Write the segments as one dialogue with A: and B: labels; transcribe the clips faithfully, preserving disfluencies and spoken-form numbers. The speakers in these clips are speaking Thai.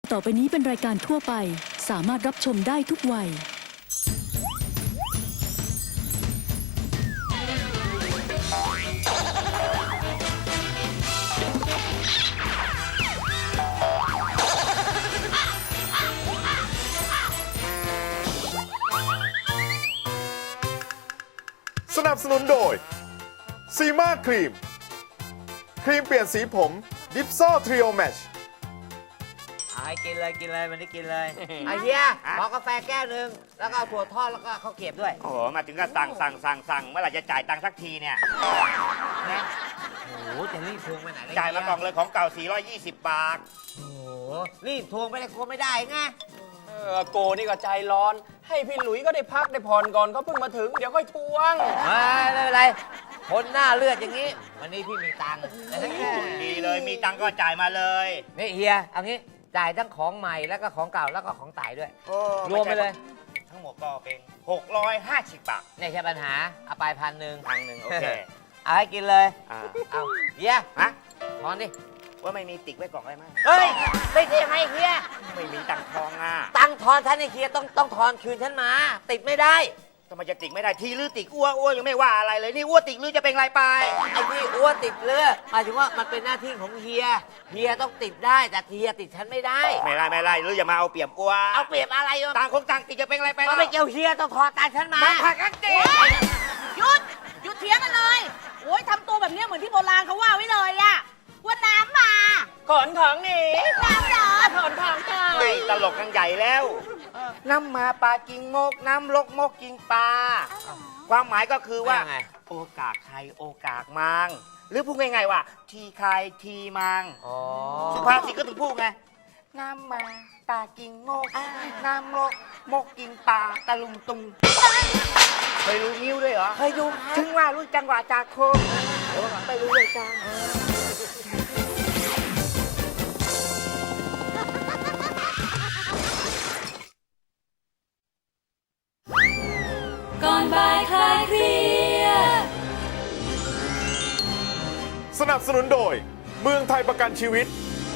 A: ต่อไปนี้เป็นรายการทั่วไปสามารถรับชมได้ทุกวัย
B: สนับสนุนโดยซีมาครีมครีมเปลี่ยนสีผมดิฟโซ่ทริโอแมช
C: เอาให้กินเลยกินเลยมันได้กินเลยไอ้เฮียขอกาแฟแก้วหนึ่งแล้วก็เอาถั่วทอดแล้วก็ข้าวเกรี๊ยวด้วย
D: โอ้โหมาถึงก็สั่งสั่งสั่งสั่งเมื่อไหร่จะจ่ายตังค์สักทีเนี่ย
C: นะโอ้โหจะรีบทวงไปไหน
D: จ่ายมากล่องเลยของเก่าสี่ร้อยยี่สิบบาท
C: โอ้โหรีบทวงไปเลยกลัวไม่ได้ไง
E: เออโกนี่ก็ใจร้อน ให้พี่หลุยก็ได้พักได้ผ่อนก่อนเขาเพิ่งมาถึงเดี๋ยวค่อยทวง
C: ไม่ไม่เป็นไรคนหน้าเลือดอย่างนี้วันนี้พี่มีตังค์
D: ดีเลยมีตังค์ก็จ่ายมาเลย
C: นี่เฮียเอางี้จ่ายทั้งของใหม่แล้วก็ของเก่าแล้วก็ของตายด้วย
D: โอ้
C: รวมไปเลย
D: ทั้งหมดก็เป็นหกร้อยห้าสิบบาท
C: นี่ใช่ปัญหาเอาไปพันหนึ่ง
D: พันหนึ่งโอเค
C: เอาให้กินเลย
D: อ่า
C: เอาเฮีย
D: ฮะ
C: ทอนดิ
D: ว่าไม่มีติ๊กไว้กล่องได้ไหม
C: เฮ้ยไม่ใช่ให้เฮีย
D: ไม่มีตังค์ทองอ่ะ
C: ตังค์ทอนท่านไอ้เฮียต้องต้องทอนคืนฉันมา ติดไม่ได้
D: ทำไมจะติ๊กไม่ได้ทีลือติ๊กอ้วอ้วยังไม่ว่าอะไรเลยนี่อ้วติ๊กลือจะเป็นไรไป
C: ไอ้ที่อ้วนติดเลือดหมายถึงว่ามันเป็นหน้าที่ของเฮียเฮียต้องติดได้แต่เฮียติดฉันไม่ได้
D: ไม่ไรไม่ไรลืออย่ามาเอาเปรียบอ้ว
C: เอาเปรียบอะไรวะ
D: ต่างคนต่างติ๊กจะเป็นไรไป
C: มันไม่เกี่ยวเฮียต้องทอนตังค์ฉันมา
D: มาผักกันติ๊ก
F: หยุดหยุดเถียงกันเลย โอ้ยทำตัวแบบเนี้ยเหมือนที่โบราณเขาว่าไว้เลยอะว่าน้ำมา
E: ขอนของหนี
F: น้ำเหรอ
E: ขอนของเก่า
D: ไม่ตลกกันใหญ่แล้ว น้ำมาปลากิงมก น้ำลกมกกิงปลา ความหมายก็คือว่า
C: ว่าไง
D: โอกาสใครโอกาสมัง หรือพูดง่ายๆว่า ทีใครทีมัง
C: อ๋อ
D: สุภาษิตก็ถึงพูดไง น้ำมาปลากิงมก น้ำลกมกกิงปลาตะลุงตุงเคยรู้นิ้วด้วยเหรอ
C: เคยดู
D: ถึงว่ารู้จังหวะจากโคมเดี๋ยวไปรู้เลยจ้า
A: ก่อนบ่ายคลายเครียด
B: สนับสนุนโดยเมืองไทยประกันชีวิต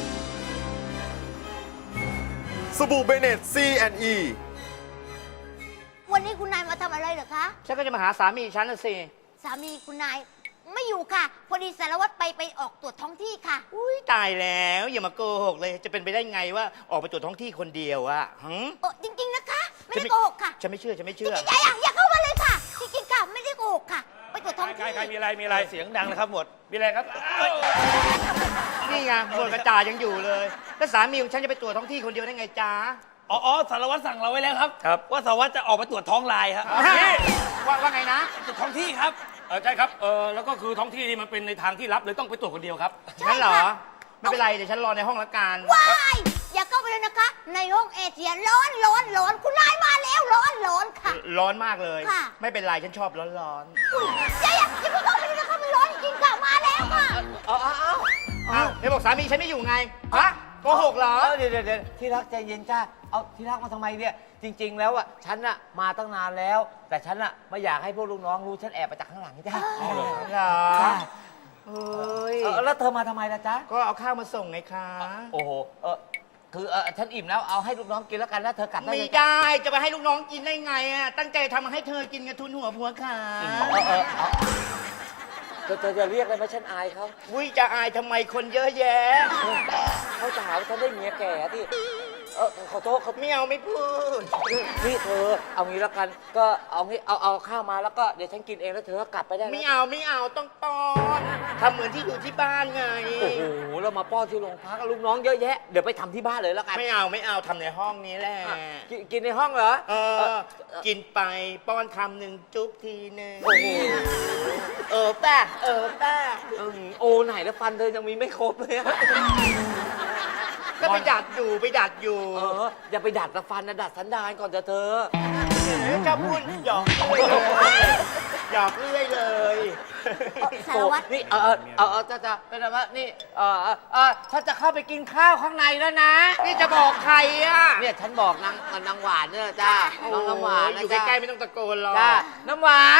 B: สบู่เบเนต ซี แอนด์ อี
G: วันนี้คุณนายมาทำอะไรเหรอคะ
D: ฉันก็จะมาหาสามีฉันน่ะสิ
G: สามีคุณนายไม่อยู่ค่ะ พอดีสารวัตรไปไปออกตรวจท้องที่ค่ะ
D: อุ้ยตายแล้วอย่ามาโกหกเลยจะเป็นไปได้ไงว่าออกไปตรวจท้องที่คนเดียวอะหึ
G: เออจริง ๆนะคะ ไม่ได้โกหกค่ะ
D: ฉันไม่เชื่อฉันไม่
G: จ
D: เชื่อ
G: ริงๆอย่าอย่าอย่าเข้ามาเลยค่ะจริงๆค่ะไม่ได้โกหกค่ะ ไปตรวจท้อง
E: ใคร
G: ที่
E: ใครมีอะไร มีอะไร เสียงดังนะครับหมด มีอะไรครับ
D: นี่ไงบนกระจายังอยู่เลย แล้วสามีของฉันจะไปตรวจท้องที่คนเดียวได้ไงจ๊ะ
E: อ๋ออ๋อสารวัตรสั่งเราไว้แล้วครับ ครับ ว่าสารวัตรจะออกไปตรวจท้องลายครับ
D: ว่าว่าไงนะ
E: ตรวจท้องที่ครับ
H: เออใช่ครับ เออแล้วก็คือท้องที่นี่มันเป็นในทางที่ลับเลยต้องไปตรวจคนเดียวครับ
D: ฉันเหรอ ไม่เป็นไรเดี๋ยวฉันรอในห้องละกัน
G: ว้ายอย่าเข้าไปเลยนะคะ ในห้องเอเชียร้อนร้อนร้อนคุณนายมาแล้วร้อนร้อนค่ะ
D: ร้อนมากเลย
G: ค่ะ
D: ไม่เป็นไรฉันชอบร้อนร้อน
G: อย่าอย่าอย่าเพิ่งเข้าไปเลยนะคะมันร้อนจริงๆค่ะมาแล้วค่ะ
C: เอาเอาเอา
D: ๆอ้าวเดี๋ยวบอกสามีฉันไม่อยู่ไง ฮะโกหกเหรอ
C: เอาเดี๋ยวเดี๋ยวเดี๋ยวที่รักใจเย็นจ้าเอาที่รักมาทำไมเนี่ยจริง ๆ แล้วอ่ะฉันอ่ะมาตั้งนานแล้ว แต่ฉันอ่ะไม่อยากให้พวกลูกน้องรู้ฉันแอบมาจากข้างหลังจ้า
D: เหรอ
C: จ้า
D: เฮ้ย
C: เออแล้วเธอมาทำไมล่ะจ๊ะ
D: ก็เอาข้าวมาส่งไงคะ
C: โอ้โห เออคือเออฉันอิ่มแล้ว เอาให้ลูกน้องกินแล้วกันแล้วเธอกลับได้
D: ไม่
C: เลยจ้ะ
D: ได้ จะไปให้ลูกน้องกินได้ไงอ่ะ ตั้งใจทำมาให้เธอกินกระทุนหัวผัวขา
C: เออเออเอาเธอเธอจะเรียกอะไรไหมฉันอายเขา
D: อุ้ยจะอายทำไมคนเยอะแยะ
C: เขาจะหาว่าฉันได้เมียแก่ที่เออขอโทษเขา
D: ไม่เอาไม่พูด
C: นี่เธอ เอางี้แล้วกัน ก็เอางี้เอาเอาข้าวมาแล้วก็เดี๋ยวฉันกินเองแล้วเธอก็กลับไปได้แล้ว
D: ไม่เอาไม่เอาต้องป้อนทำเหมือนที่อยู่ที่บ้านไง
C: โอ้โหเรามาป้อนที่โรงพักลูกน้องเยอะแยะ เดี๋ยวไปทำที่บ้านเลยแล้วกัน
D: ไม่เอาไม่เอาทำในห้องนี้แหละ
C: อ่ะกินกินในห้องเหรอ
D: เออ กินไปป้อนคำหนึ่งจุ๊บทีหนึ่ง
C: โอ้โห
D: เออป้าเออป้า
C: อืมโอไหนแล้วฟันเธอยังมีไม่ครบเลยอะ
D: ก็ไปดัดอยู่ไปดัดอยู่
C: เอออย่าไปดัดละฟันนะดัดสันดานก่อนจะเธอ
D: ชอบพูดหยอกเรื่อยเลยหยอกเรื่อยเลย
G: สารวัตร
C: นี่เออเออเออเออจะจะเป็นอะไรวะนี่เออเออเออถ้าจะเข้าไปกินข้าวข้างในแล้วนะ
D: นี่จะบอกใครอ่ะ
C: เนี่ยฉันบอกนางนางหวานเนี่ยจ้าน้องน้ำหวาน
D: อยู่
C: นะ
D: ใก
C: จ้า
D: ล้ๆไม่ต้องตะโกนหรอก
C: จ้าน้ำหวาน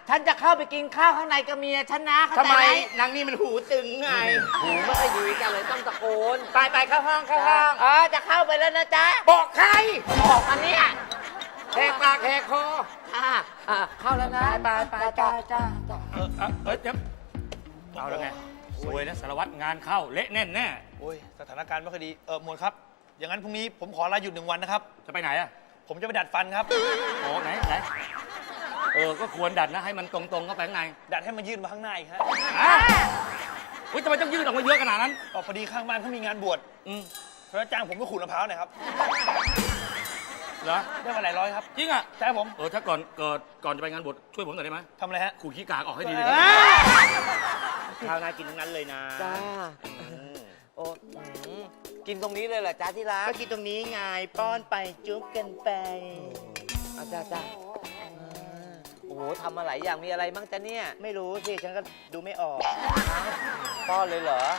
C: ฉันจะเข้าไปกินข้าวข้างในกับเมียฉันนะเข้า
D: ทำ
C: ใจ
D: ไม
C: ไหม
D: นางนี่มันหูตึงไง
C: หูไม่ค่อยดีกันเลยต้องตะโกน
D: ไปไปเข้าห้องเข้าห้อง
C: เออจะเข้าไปแล้วนะจ๊ะ
D: บอกใคร
C: ออกมาเนี่ย
D: แหกปากแหกคอ
C: อ่ะอ่ะเข้าแล้วนะ
D: ไปไปไปจ้าจ้า
H: เออเออเออเดี๋ยวเอาแล้วไงสวยนะสารวัตรงานเข้าเละแน่แน่
I: โอ้ยสถานการณ์ไม่ค่อยดี เออหมวดครับ อย่างนั้นพรุ่งนี้ผมขอลาหยุดหนึ่งวันนะครับ
H: จะไปไหนอ่ะ
I: ผมจะไปดัดฟันครับ
H: โอ้ไหนไหนเออก็ควรดัดนะให้มันตรงๆเข้าไปข้างใน
I: ดัดให้มันยื่นมาข้างหน้าอีกฮะ
H: อ่ะเฮ้ยทำไมต้องยืดออกมาเยอะขนาดนั้น
I: ออกพอดีข้างบ้านเขามีงานบวช
H: อืม
I: เขาจะจ้างผมไปขูดมะพร้าวหน่อยครับ
H: เหรอ
I: ได้มาหลายร้อยครับ
H: จริงอ่ะ
I: ใช่ครับผม
H: เออถ้าก่อนเกิดก่อนจะไปงานบวชช่วยผมหน่อยได้ไหม
I: ทำอะไรฮะ
H: ขูดขี้กากออกให้ดีเลยครับ
D: ข้าวน่ากินทั้งนั้นเลยนะ
C: จ้าโอ้อืมกินตรงนี้เลยเหรอจ้าที่รัก
D: ก็กินตรงนี้ไงป้อนไปจุ๊บกันไป
C: อาจ้าจ้าโอ้โหทำมาหลายอย่างมีอะไรบ้างจ๊ะเนี่ย
D: ไม่รู้สิฉันก็ดูไม่ออก
C: ป้อนเลยเหรอ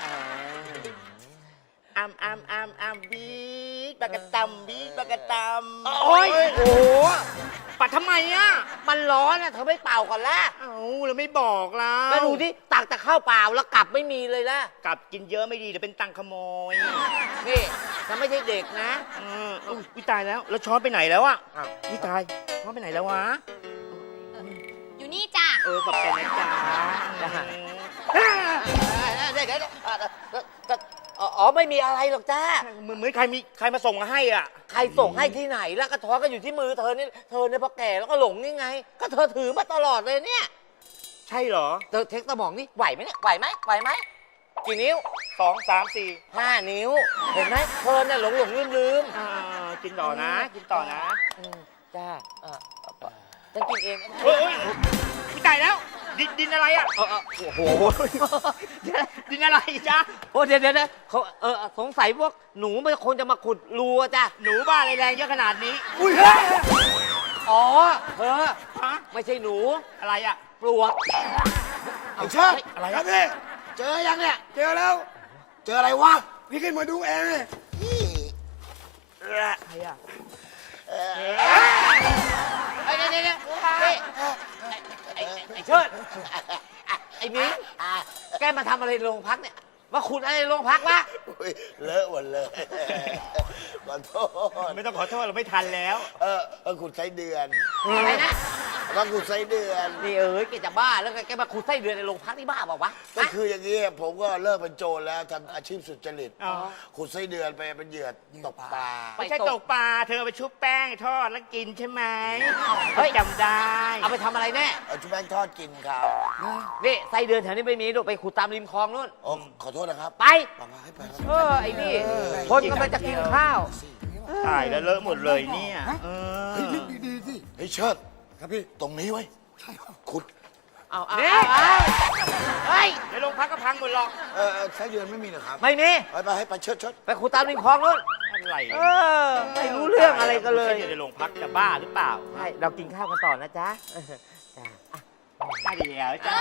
D: อัมอัมอัมอัมบีดบากะตำบีดบากะตำ
C: โอ้ยโอ้โห
D: ปัดทำไมอ่ะ
C: มันร้อนอ่ะเธอไม่เป่าก่อนละ
D: เอ้าแล้วไม่บอกเรา
C: แล้วดูที่ตักแต่ข้าวเปล่าแล้วกลับไม่มีเลยละ
D: กลับกินเยอะไม่ดีเดี๋ยวเป็นตังขโมย
C: นี่ฉันไม่ใช่เด็กนะ
D: เอออุ๊ยวิตายแล้ว แล้วช้อนไปไหนแล้วอ่ะ
C: อ้าว
D: วิตายช้อนไปไหนแล้ววะ
F: อยู่นี่จ้ะ
D: เออขอบใจนะจ๊ะ
C: จ้ะ เดี๋ยวเดี๋ยวเดี๋ยวเอ่อเอ่อเอ่ออ๋อไม่มีอะไรหรอกจ้า
D: เหมือนเหมือนใครมีใครมาส่งมาให้อ่ะ
C: ใครส่งให้ที่ไหนแล้วกระท้อนก็อยู่ที่มือเธอนี่เธอเนี่ยพอแก่แล้วก็หลงนี่ไง ก็เธอถือมาตลอดเลยเนี่ย
D: ใช่เหรอ
C: เธอเทคสมองนี่ไหวไหมเนี่ยไหวไหมไหวไหมกี่นิ้ว
D: สองสามสี่
C: ห้านิ้ว เห็นไหมเธอเนี่ยหลงหลงลืมลืม
D: อ่ากินต่อนะ กินต่อนะ
C: อืมจ้าเออเออฉันกินเอง
D: เฮ้ยเฮ้ยวิตายแล้ว ดินดินอะไรอ่ะ
C: เออเออโอ้โห
D: ดินอะไรจ๊ะ
C: โอ้เดี๋ยวเดี๋ยวเดี๋ยวเขาเออสงสัยพวกหนูมันคงจะมาขุดรูอะจ้ะ
D: หนูบ้าอะไรแรงเยอะขนาดนี้
C: อุ้ยอ๋อเธอ
D: ฮะ
C: ไม่ใช่หนู
D: อะไรอ่ะ
C: ปลวก
J: ไอ้เชิด
D: อะไร
J: ครับพี่เจอยังเนี่ย เจอแล้ว เจออะไรวะ พี่ขึ้นมาดูเองเลย
D: ใครอ่ะ
C: ไอ้เนี่ยเนี่ยนี่ไอ้ไอ้เชิดไอ้มิ้งแกมาทำอะไรในโรงพักเนี่ยมาขุดอะไรในโรงพักวะ
J: อุ๊ยเลอะหมดเลยขอโทษ
D: ไม่ต้องขอโทษเราไม่ทันแล้ว
J: เออมาขุดไส้เดือน
C: อะไรนะ
J: มาขุดไส้เดือน
C: นี่เอ้ยแกจะบ้าแล้วแกมาขุดไส้เดือนในโรงพักนี่บ้าเปล่าวะ
J: ก็คืออย่างนี้ผมก็เลิกเป็นโจรแล้วทำอาชีพสุจริต
D: อ๋อ
J: ขุดไส้เดือนไปเป็นเหยื่อตกปลา
C: ไป
D: ไม่ใช่ตกปลา เธอเอาไปชุบแป้งทอดแล้วกินใช่ไหม
C: เฮ้ย
D: จำได้
C: เอาไปทำอะไรแน่
J: เอาชุบแป้งทอดกินครับ
C: นี่ไส้เดือนแถวนี้ไม่มีลูกไปขุดตามริมคลองนู่น
J: โอ้ขอโทษนะครับ
C: ไป
J: ฟังมาให้ไปครับ
C: เออไอ้นี่คนกำลังจะกินข้าว
D: ตายแล้วเลอะหมดเลยเนี่ยเออ
J: เฮ้ยนึกดีๆสิเฮ้ยเชิดครับพี่ตรงนี้ไว้ใช่ขุด
C: เอาเอาเอาเอาเฮ้ย
D: ในโรงพักก็พังหมดหรอก
J: เออเออไส้เดือนไม่มีนะครับ
C: ไม่มี
J: ไปไปให้ไปเชิดเชิด
C: ไปขุดตามริมคลองนู่น
D: อะไร
C: เออ ไม่รู้เรื่องอะไรกันเลย
D: ไม่ใช่ในโรงพักจะบ้าหรือเปล่า
C: ใช่ เรากินข้าวกันต่อนะจ๊ะจ้าอ่ะ
D: ได้เดี๋ยวจ้า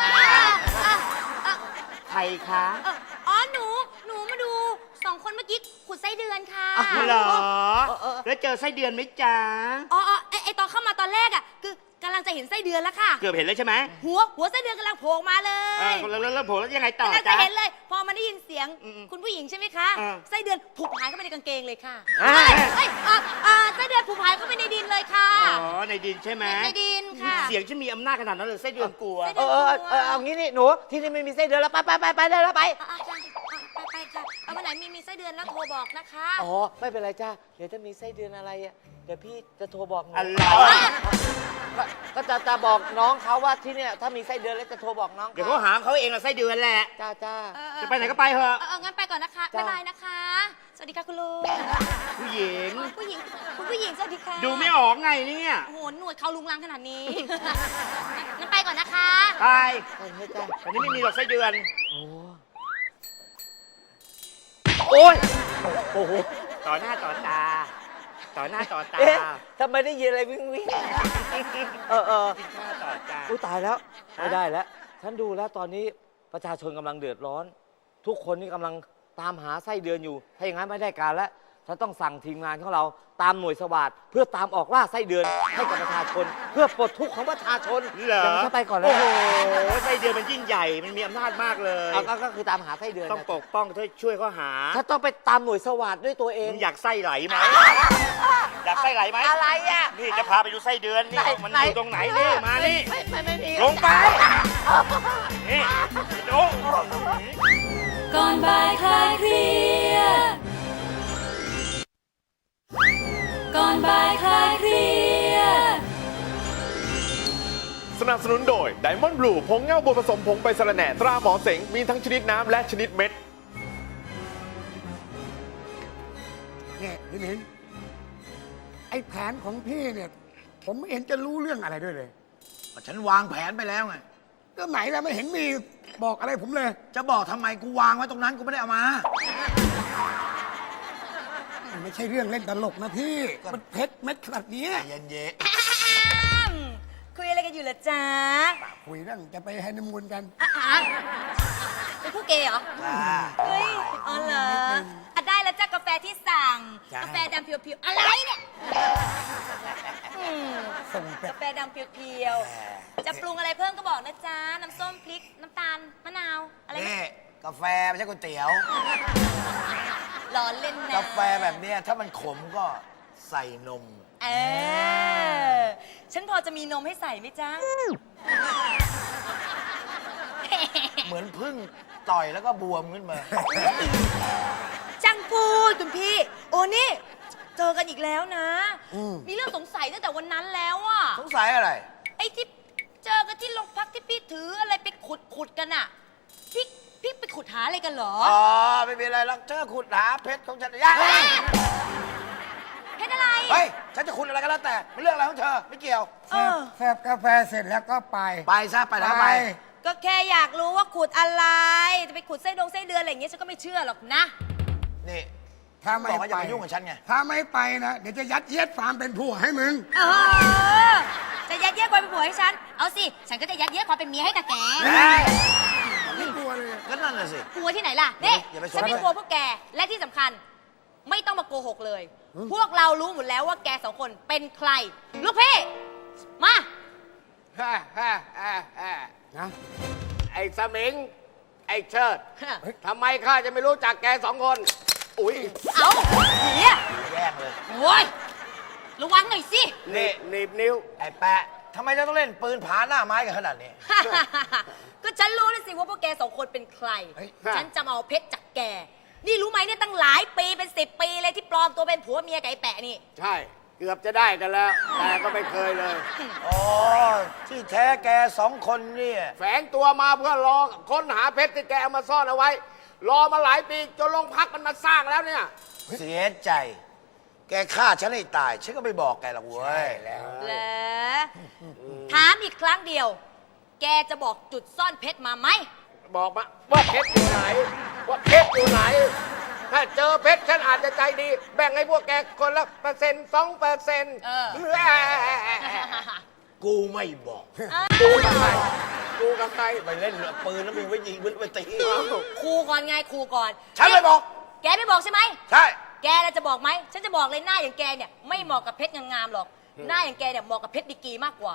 D: ใครคะ
F: เอ่ออ๋อ หนู หนูมาดูสองคนเมื่อกี้ขุดไส้เดือนค่ะ
D: เหรอ แล้วเจอไส้เดือนไหมจ๊ะ
F: อ๋ออ๋อไอไอตอนเข้ามาตอนแรกอ่ะ คือกำลังจะเห็นไส้เดือนแล้วค่ะ
D: เกือบเห็นแล้วใช่ไหม
F: หัว หัวไส้เดือนกำลังโผล่ออกมาเล
D: เออย แล้วแล้วแล้วผมแล้วยังไงต่อก
F: ำลังจะ
D: จ๊ะ
F: เห็นเลย พอมันได้ยินเสียง
D: อืม
F: คุณผู้หญิงใช่ไหมคะ
D: อ่า
F: ไส้เดือนผุบหายเข้าไปในกางเกงเลยค่ะ
C: อ่า
F: เอ้ยเอ้ยอ่าอ่าไส้เดือนผุบหายเข้าไปในดินเลยค่ะ
D: อ๋อ ในดินใช่ไหม
F: ในดินค่ะ
D: เสียงฉันมีอำนาจขนาดนั้นเลยไส้เดือนกลัว
F: ไส้
C: เออเออเออเอางี้นี่หนู ที่นี่ไม่มีไส้เดือนแล้วไปไปไปไปได้แล้วไป
F: อ่าอ่าใช่อ่าไปไปค่ะ เอาวันไหนมีมีไส้เดือนแล้วโทรบอกนะคะ
C: อ๋อ ไม่เป็นไรจ้าเดี๋ยวถ้ามีไส้เดือนอะไรอ่ะ เดี๋ยวพี่จะโทรบอกหนู
D: อะไร
C: ก็ก็จะจะบอกน้องเขาว่าที่เนี่ยถ้ามีไส้เดือนแล้วจะโทรบอกน้อง
D: เดี๋ยวเขาหาเขาเองละไส้เดือนแหละ
C: จ้าจ้า
F: เออเออ
D: จะไปไหนก็ไปเถอะ
F: เออเอองั้นไปก่อนนะคะ
C: จ้า
F: บ๊ายบายนะคะ สวัสดีค่ะคุณลุง
D: ผู้หญิง
F: ผู้หญิง คุณผู้หญิง สวัสดีค่ะ
D: ดูไม่ออกไงเนี่ย
F: โอ้โห หนวดเขาลุงลังขนาดนี้ งั้นไปก่อนนะคะ
D: ไป
C: ไปเถอะจ้า
D: แต่นี่ไม่มีหรอกไส้เดือน
C: โอ้โอ้ย
D: โอ้โห ต่อหน้าต่อตา ต่อหน้าต่อตา
C: เอ๊ะทำไมได้ยินอะไรวิ่งวิ่งเออเออ
D: กินข้าวต่อตา
C: อุ้ยตายแล้ว ไม่ได้แล้ว ฉันดูแล้วตอนนี้ประชาชนกำลังเดือดร้อน ทุกคนนี่กำลังตามหาไส้เดือนอยู่ ถ้าอย่างนั้นไม่ได้การแล้วฉันต้องสั่งทีมงานของเราตามหน่วยสวัสดเพื่อตามออกล่าไส้เดือนให้กับประชาชน เพื่อปลดทุกข์ของประชาชน
J: เหรอ
C: เดี๋ยวฉันไปก่อนแล้ว
J: โอ้โหไส้เดือนมันยิ่งใหญ่ มันมีอำนาจมากเลย
C: เอาก็ก็คือตามหาไส้เดือน
J: ต้อง
C: นะ
J: ปกป้องช่วยช่วยเขาหา
C: ฉันต้องไปตามหน่วยสวัสดด้วยตัวเอง
J: มึงอยากไส้ไหลไหม อยากไส้ไหลไหม
C: อะไรอ่ะ
J: นี่จะพาไปดูไส้เดือนนี่
C: ไหน
J: มัน
C: ไหน
J: อยู่ตรงไหนนี่ มานี่
C: ไม่ไม่ไม่มี
J: ลงไป นี่ลง
A: ก่อนบ่ายคลายเครียดก่อนบ่ายคลายเครียด
B: สนับสนุนโดย Diamond Blue ผงเงาบัวผสมผงใบสะระแหน่ตราหมอเสง มีทั้งชนิดน้ำและชนิดเม็ด
J: เนี่ยพี่หนิงไอ้แผนของพี่เนี่ย ผมไม่เห็นจะรู้เรื่องอะไรด้วยเลย
K: ฉันวางแผนไปแล้วไง
J: ก็ไหนแล้วไม่เห็นมีบอกอะไรผมเลย
K: จะบอกทำไมกูวางไว้ตรงนั้นกูไม่ได้เอามา
J: มันไม่ใช่เรื่องเล่นตลกนะพี่ มันเพชรเม็ดขนาดเนี้ย
K: เย็นเย็น
F: คุยอะไรกันอยู่ล่ะจ๊ะ
J: คุยเรื่องจะไปฮันนีมูนกัน
F: อ่ะอ่ะเป็นผู้เกย์เหรอ เฮ้ย อ๋อเหรออ่ะได้แล้วจ้ะกาแฟที่สั่ง
J: จ้ะ
F: กาแฟดำเพียวๆ อะไรเนี่ยอืม
J: ส่งแบ
F: กา
J: บ
F: แฟดำเพียวๆ จะปรุงอะไรเพิ่มก็บอกนะจ๊ะ น้ำส้มพริก น้ำตาล มะนาว อะไรไหม
K: นี่กาแฟไม่ใช่ก๋วยเตี๋ยว
F: ร้อนเล่นนะ
K: กาแฟแบบเนี้ยถ้ามันขมก็ใส่นม
F: เออ ฉันพอจะมีนมให้ใส่ไหมจ๊ะ
K: เหมือนพึ่งต่อยแล้วก็บวมขึ้นมา
F: จังพูดคุณพี่ โอ้นี่ เจอกันอีกแล้วนะ มีเรื่องสงสัยตั้งแต่วันนั้นแล้วอะ
K: สงสัยอะไร
F: ไอ้ที่เจอกันที่โรงพักที่พี่ถืออะไรไปขุดขุดกันอะพี่พี่ไปขุดหาอะไรกันเหรอ
K: อ๋อ ไม่มีอะไรหรอกเธอขุดหาเพชรของฉันยัง
F: เพชรอะไร
K: เฮ้ย ฉันจะขุดอะไรก็แล้วแต่เป็นเรื่องอะไรของเธอ ไม่เกี่ยว
F: เออ
J: แซบกาแฟเสร็จแล้วก็ไป
K: ไปซะไปแล้วไป
F: ก็แค่อยากรู้ว่าขุดอะไร จะไปขุดไส้ดงไส้เดือนอะไรอย่างเงี้ยฉันก็ไม่เชื่อหรอกนะ
K: นี่
J: ถ้าไม่
K: บอกว่าอย่า
J: ไป
K: มายุ่งกับฉันไง
J: ถ้าไม่ไปนะ เดี๋ยวจะยัดเยียดฟาร์มเป็นผัวให้มึง
F: เออจะยัดเยียดความเป็นผัวให้ฉัน เอาสิ ฉันก็จะยัดเยียดความเป็นเมียให้ตาแก
J: ไม่กลัวเลย
K: ก็นั่นน่ะสิ
F: กลัวที่ไหนล่ะนี่
K: อย่าไปสน
F: ฉันไม่กลัวพวกแก และที่สำคัญ ไม่ต้องมาโกหกเลย พวกเรารู้หมดแล้วว่าแกสองคนเป็นใคร ลูกพี่ มา
D: ฮ่าฮ่าฮ่าฮ่า
J: นะ
D: ไอ้สมิง ไอ้เชิดทำไมข้าจะไม่รู้จักแกสองคน อุ้ย
F: เอาเหี้ย
K: แย่งเลย
F: โอ้ย ระวังหน่อยสิ
D: นี่หนีบนิ้ว
K: ไอ้แปะทำไมจะต้องเล่นปืนผาหน้าไม้กันขนาดนี้
F: ก็ฉันรู้เลยสิว่าพวกแกสองคนเป็นใคร
J: เฮ้ย
F: ฉันจะมาเอาเพชรจากแก นี่รู้ไหมเนี่ยตั้งหลายปีเป็นสิบปีเลยที่ปลอมตัวเป็นผัวเมียกับไอ้แปะนี่
D: ใช่ เกือบจะได้กันแล้ว แต่ก็ไม่เคยเลย
K: อ๋อ ที่แท้แกสองคนเนี่ย
D: แฝงตัวมาเพื่อรอค้นหาเพชรที่แกเอามาซ่อนเอาไว้ รอมาหลายปีจนโรงพักมันมาสร้างแล้วเนี่ย
K: เสียใจ แกฆ่าฉันให้ตาย ฉันก็ไม่บอกแกหรอกเว้ย
F: เหรอถามอีกครั้งเดียว แกจะบอกจุดซ่อนเพชรมาไหม
D: บอกมาว่าเพชรอยู่ไหน ว่าเพชรอยู่ไหน ถ้าเจอเพชรฉันอาจจะใจดี แบ่งให้พวกแกคนละเปอร์เซ็นต์สองเปอร์เซ็นต์
F: เออ
K: กูไม่บอก
D: กูกับใครกูกับใคร
K: ไปเล่นปืนแล้วมีไว้ยิงไว้ตี
F: ครูก่อนไงครูก่อน
K: ฉันไม่บอก
F: แกไม่บอกใช่ไหม
K: ใช่
F: แกน่ะจะบอกไหม ฉันจะบอกเลยหน้าอย่างแกเนี่ยไม่เหมาะกับเพชรงามๆหรอก หน้าอย่างแกเนี่ยเหมาะกับเพชรดีกรีมากกว่า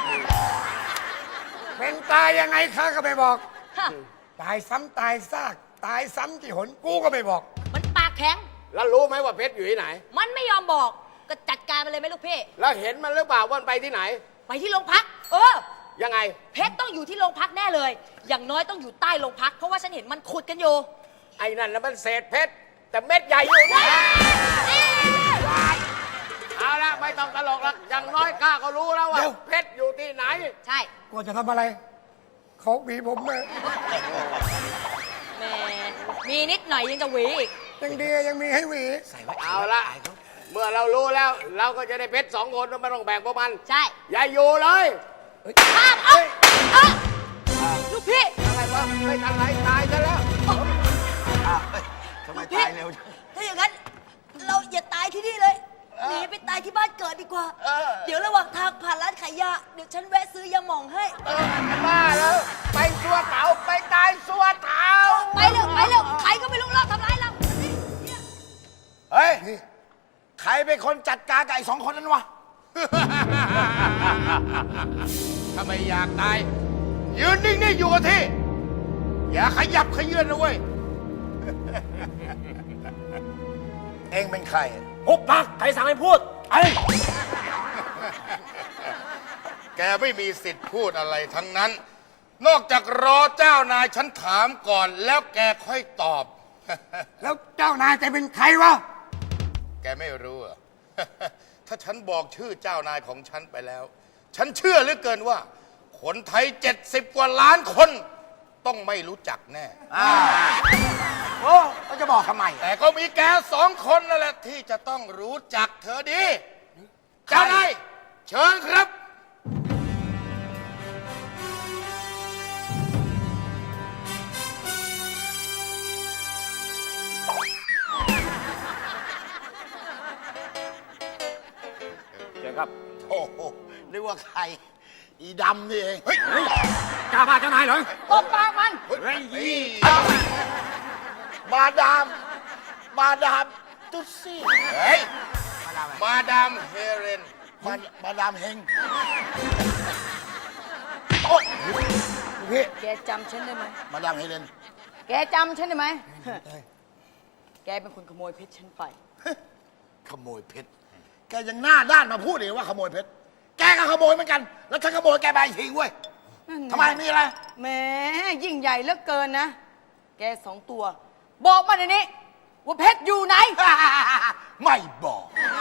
J: เป็นตายยังไงข้าก็ไม่บอก
F: ฮะ
J: ตายซ้ำตายซาก ตายซ้ำกี่หนกูก็ไม่บอก
F: มันปากแข็ง
D: แล้วรู้ไหมว่าเพชรอยู่ที่ไหน
F: มันไม่ยอมบอก ก็จัดการมันเลยไหมลูกพี่
D: แล้วเห็นมันหรือเปล่าว่ามันไปที่ไหน
F: ไปที่โรงพัก เออ
D: ยังไง
F: เพชรต้องอยู่ที่โรงพักแน่เลย อย่างน้อยต้องอยู่ใต้โรงพัก เพราะว่าฉันเห็นมันขุดกันอยู่
D: ไอ้นั่นนะมันเศษเพชร แต่เม็ดใหญ่อยู่นี่เอาละไม่ต้องตลกแล้วอย่างน้อยข้าก็รู้แล้วว่า
J: เดี๋ยว
D: เพชรอยู่ที่ไหน
F: ใช่
J: กูจะทำอะไร เขาหวีผมเลย
F: แหมมีนิดหน่อยยังจะหวีอีก
J: ยังดียังมีให้หวี
D: เอาละเมื่อเรารู้แล้ว เราก็จะได้เพชรสองคนไม่ต้องแบ่งพวกมัน
F: ใช่
D: อย่าอยู่เลย
F: ข้ามเอาเอาลูกพี่
D: อะไรวะไม่ทันไรตายซะแล้ว
K: อ้าวเฮ้ยทำไมตายเร็วจัง
F: ถ้าอย่างนั้น เราอย่าตายที่นี่เลย หนีไปตายที่บ้านเกิดดีกว่า เดี๋ยวระหว่างทางผ่านร้านขายยา เดี๋ยวฉันแวะซื้อยาหม่องให้
D: เออบ้าแล้ว ไปซัวเต๋าไปตายซัวเต๋า
F: ไปเร็วไปเร็วใครก็ไม่รู้เลิกทำร้ายเรา
K: เฮ้ยฮ้ย ใครเป็นคนจัดการกับไอ้สองคนนั้นวะ
B: ถ้าไม่อยากตาย ยืนนิ่งๆอยู่กับที่ อย่าขยับขยื่นนะเว้ย
K: เองเป็นใคร
E: หุบปากใครสั่งให้พูดไอ้
B: แกไม่มีสิทธิ์พูดอะไรทั้งนั้น นอกจากรอเจ้านายฉันถามก่อนแล้วแกค่อยตอบ
J: แล้วเจ้านายแกเป็นใครวะ
B: แกไม่รู้เหรอ ถ้าฉันบอกชื่อเจ้านายของฉันไปแล้ว ฉันเชื่อเหลือเกินว่า คนไทยเจ็ดสิบกว่าล้านคน ต้องไม่รู้จักแน่
K: โอ้เขาจะบอกทำไม
B: แต่ก็มีแกสองคนนั่นแหละที่จะต้องรู้จักเธอดี เจ้านายเชิญครับ
E: เชิญครับ
K: โอ้โหนึกว่าใคร อีดำนี่เอง
B: เฮ้ย
H: กล้าว่าเจ้านายเหรอ
G: ตบปากมัน
B: เฮ้ย
K: มาดาม มาดามตุ๊ดซี่
B: เฮ้ย มาดามเฮเรน
K: มามาดามเฮง
F: แกจำฉันได้ไหม
K: มาดามเฮเลน
F: แกจำฉันได้ไหม แกเป็นคนขโมยเพชรฉันไป
K: ขโมยเพชร แกยังหน้าด้านมาพูดเลยว่าขโมยเพชร แกก็ขโมยเหมือนกัน แล้วฉันขโมยแกไปทิ้งเว้ยทำไมมีอะไร
F: แหมยิ่งใหญ่เหลือเกินนะ แกสองตัว บอกมาเดี๋ยวนี้ ว่าเพชรอยู่ไหน
K: ไม่บอก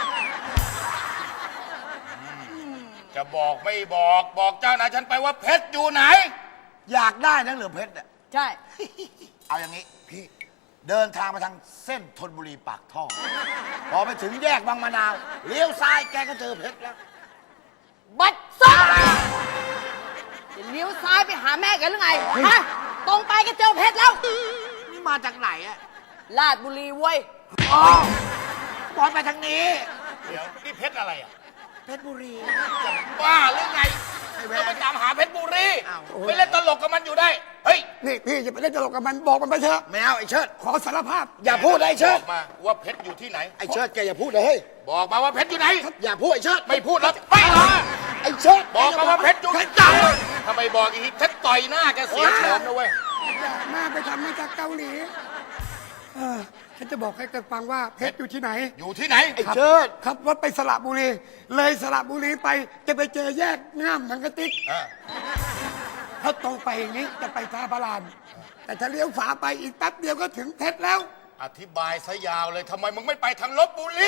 B: จะบอกไม่บอก บอกเจ้านายฉันไปว่าเพชรอยู่ไหน
K: อยากได้นักเหรือเพชรเนี่ย
F: ใช่
K: เอาอย่างนี้พี่เดินทางมาทางเส้นธนบุรีปากท่อ พอไปถึงแยกบางมะนาว เลี้ยวซ้ายแกก็เจอเพชรแล้ว
F: บัดซบจะเลี้ยวซ้ายไปหาแม่กันหรือไง ฮะ ตรงไปก็เจอเพชรแล้ว
K: นี่มาจากไหนอะ
F: ลาดบุรีเว้ย
K: อ๋อ บอลไปทางนี้
B: เดี๋ยวนี่เพชรอะไรอ่ะ
K: เพชรบุรี
B: บ้าหรือไง
K: ไอ้แม่
B: จะไปตามหาเพชรบุรี
K: อ้าว
B: ไปเล่นตลกกับมันอยู่ได้ เฮ้ย
J: นี่พี่จะไปเล่นตลกกับมันบอกมันไปเถอะ
K: แมวไอ้เชิด
J: ขอสารภาพ
K: อย่าพูดนะไอ้
B: บ
K: เชิ
B: อ
K: ด
B: กมาว่าเพชรอยู่ที่ไหน
K: ไอ้เชิดแกอย่าพูดเลยเฮ้ย
B: บอกมาว่าเพชรอยู่ไหน
K: อย่าพูดไอ้เชิด
B: ไม่พูดแล้วไปเหรอ
K: ไอ้เชิด
B: บอกมาว่าเพชรอยู่ไหนถ้าไม่บอกอีกฉันต่อยหน้าแกเสียโฉมนะเว้ย
J: อยากหน้าไปทำมาจากเกาหลีเออฉันจะบอกให้แกฟังว่าเพชรอยู่ที่ไหน
B: อยู่ที่ไหน
K: ไอ้เชิด
J: ขับรถไปสระบุรี เลยสระบุรีไปจะไปเจอแยกง่ามสังกะติก
B: อ่า
J: ถ้าตรงไปอย่างนี้จะไปท่าพระลาน แต่ถ้าเลี้ยวฝาไปอีกแป๊บเดียวก็ถึงเพชรแล้ว
B: อธิบายซะยาวเลยทำไมมึงไม่ไปทางลบบุรี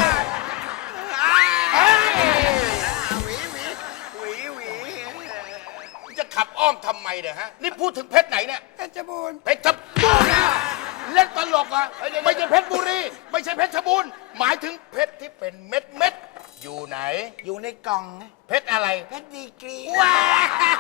K: หวีหวีหวีหวี
B: จะขับอ้อมทำไมเนี่ยฮะ นี่พูดถึงเพชรไหนเนี่ย
J: เพชรบูรณ์
B: เพชรบูรณ์เล่นตลกอ่ะไม่ใช่เพชรบุรี ไม่ใช่เพชรบูรณ์หมายถึงเพชรที่เป็นเม็ดเม็ดๆอยู่ไหน
K: อยู่ในกล่องนะ
B: เพชรอะไร
K: เพชรดีกรี
B: ว้า